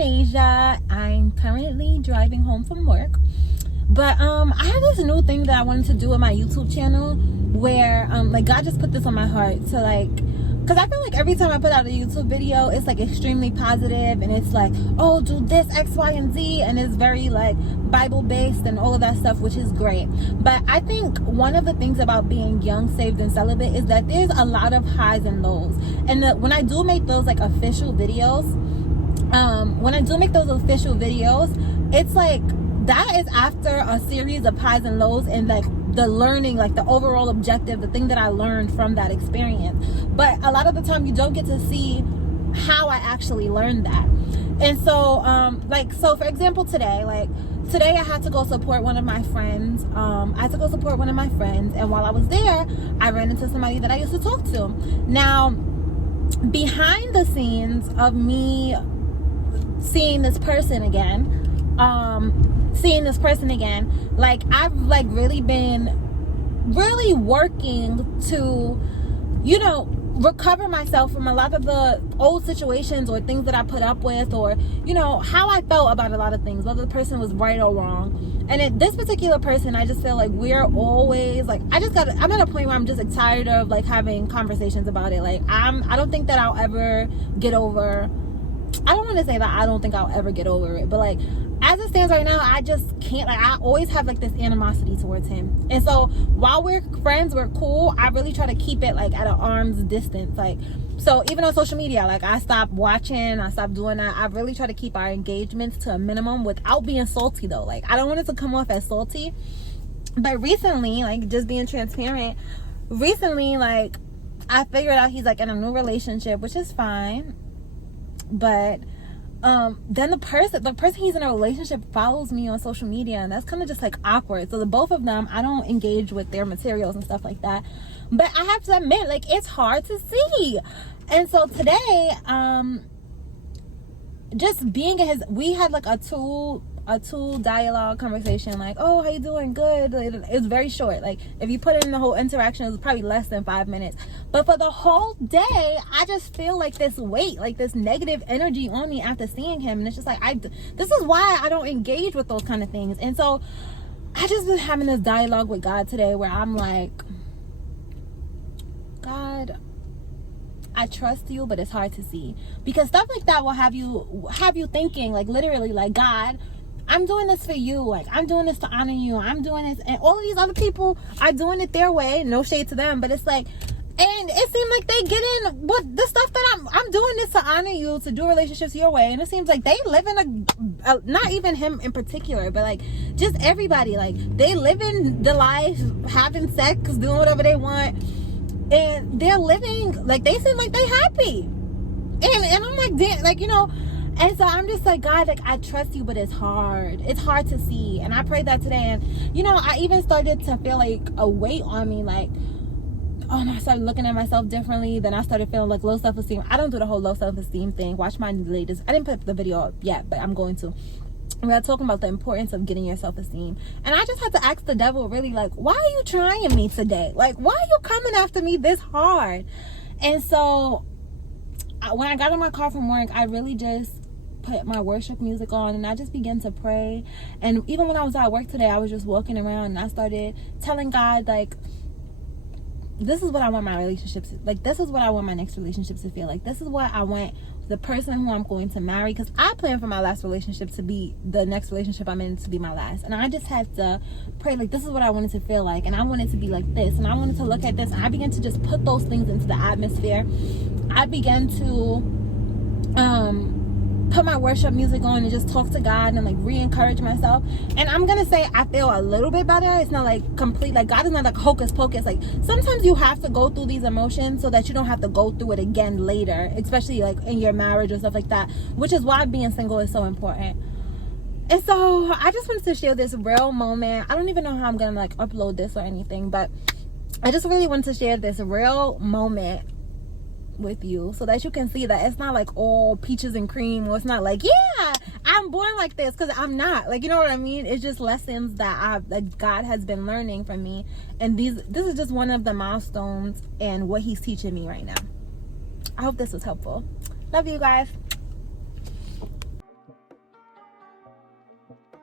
Nasia. I'm currently driving home from work. But I have this new thing that I wanted to do with my YouTube channel where like God just put this on my heart to like, because I feel like every time I put out a YouTube video, it's like extremely positive and it's like, oh, do this X, Y, and Z, and it's very like Bible based and all of that stuff, which is great. But I think one of the things about being young, saved, and celibate is that there's a lot of highs and lows. And when I do make those like official videos, it's like that is after a series of highs and lows and like the learning, like the overall objective, the thing that I learned from that experience. But a lot of the time you don't get to see how I actually learned that. And so so for example, today I had to go support one of my friends. And while I was there, I ran into somebody that I used to talk to. Now, behind the scenes of me seeing this person again, like I've like really been working to, you know, recover myself from a lot of the old situations or things that I put up with, or, you know, how I felt about a lot of things, whether the person was right or wrong. And this particular person, I just feel like we're always like, I'm at a point where I'm just like tired of like having conversations about it. Like I don't think that I'll ever get over, I don't want to say that I don't think I'll ever get over it, but like as it stands right now, I just can't. Like I always have like this animosity towards him. And so while we're friends, we're cool, I really try to keep it like at an arm's distance. Like, so even on social media, like I stopped watching, I stopped doing that. I really try to keep our engagements to a minimum without being salty though. Like I don't want it to come off as salty. But recently, like just being transparent, like I figured out he's like in a new relationship, which is fine. But then the person he's in a relationship follows me on social media, and that's kind of just like awkward. So the both of them, I don't engage with their materials and stuff like that. But I have to admit, like it's hard to see. And so today, just being at we had like a two dialogue conversation, like, oh, how you doing? Good. It was very short. Like if you put it in the whole interaction, it was probably less than 5 minutes. But for the whole day, I just feel like this weight, like this negative energy on me after seeing him. And it's just like, this is why I don't engage with those kind of things. And so I just been having this dialogue with God today where I'm like, God, I trust you, but it's hard to see, because stuff like that will have you thinking, like literally, like, God, I'm doing this for you. Like I'm doing this to honor you. I'm doing this, and all of these other people are doing it their way. No shade to them, but it's like, and it seemed like they get in what the stuff that I'm doing this to honor you, to do relationships your way, and it seems like they live in a not even him in particular, but like just everybody, like they live in the life, having sex, doing whatever they want, and they're living like they seem like they happy, and I'm like, damn, like, you know. And so I'm just like, God, like I trust you, but it's hard to see. And I prayed that today, and you know, I even started to feel like a weight on me, like, oh no, I started looking at myself differently. Then I started feeling like low self-esteem. I don't do the whole low self-esteem thing. Watch my latest, I didn't put the video up yet, but I'm going to. We're talking about the importance of getting your self-esteem. And I just had to ask the devil, really, like, why are you trying me today? Like, why are you coming after me this hard? And so when I got in my car from work, I really just put my worship music on, and I just began to pray. And even when I was at work today, I was just walking around, and I started telling God, like, this is what I want my relationships, like, this is what I want my next relationships to feel like. This is what I want the person who I'm going to marry, because I plan for my last relationship to be the next relationship I'm in, to be my last. And I just had to pray, like, this is what I want it to feel like, and I want it to be like this, and I wanted to look at this. And I began to just put those things into the atmosphere. I began to put my worship music on and just talk to God and like re-encourage myself. And I'm gonna say I feel a little bit better. It's not like complete, like God is not like hocus pocus. Like sometimes you have to go through these emotions so that you don't have to go through it again later, especially like in your marriage or stuff like that, which is why being single is so important. And so I just wanted to share this real moment. I don't even know how I'm gonna like upload this or anything, but I just really wanted to share this real moment with you so that you can see that it's not like all peaches and cream, or it's not like, yeah, I'm born like this, because I'm not, like, you know what I mean? It's just lessons that God has been learning from me, and this is just one of the milestones and what he's teaching me right now. I hope this was helpful. Love you guys. you.